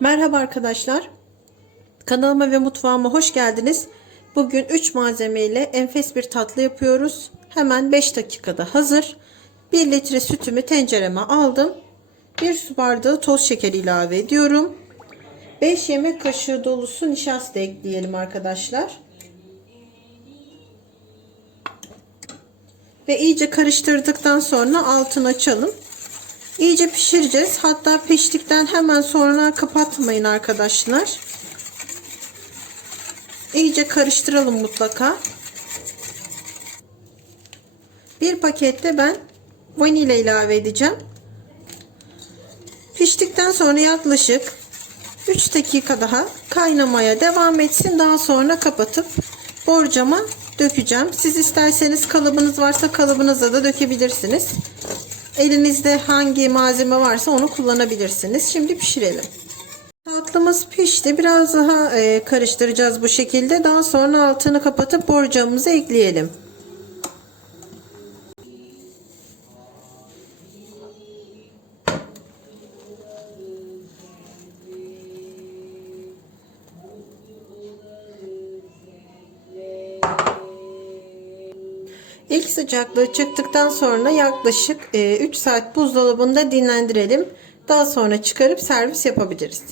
Merhaba arkadaşlar. Kanalıma ve mutfağıma hoş geldiniz. Bugün 3 malzeme ile enfes bir tatlı yapıyoruz. Hemen 5 dakikada hazır. 1 litre sütümü tencereme aldım. 1 su bardağı toz şeker ilave ediyorum. 5 yemek kaşığı dolusu nişasta ekleyelim arkadaşlar. Ve iyice karıştırdıktan sonra altını açalım. İyice pişireceğiz. Hatta piştikten hemen sonra kapatmayın arkadaşlar. İyice karıştıralım mutlaka. Bir pakette ben vanilya ilave edeceğim. Piştikten sonra yaklaşık 3 dakika daha kaynamaya devam etsin. Daha sonra kapatıp borcama dökeceğim. Siz isterseniz kalıbınız varsa kalıbınıza da dökebilirsiniz. Elinizde hangi malzeme varsa onu kullanabilirsiniz. Şimdi pişirelim. Tatlımız pişti. Biraz daha e, karıştıracağız bu şekilde. Daha sonra altını kapatıp borcamımızı ekleyelim. İlk sıcaklığı çıktıktan sonra yaklaşık 3 saat buzdolabında dinlendirelim. Daha sonra çıkarıp servis yapabiliriz.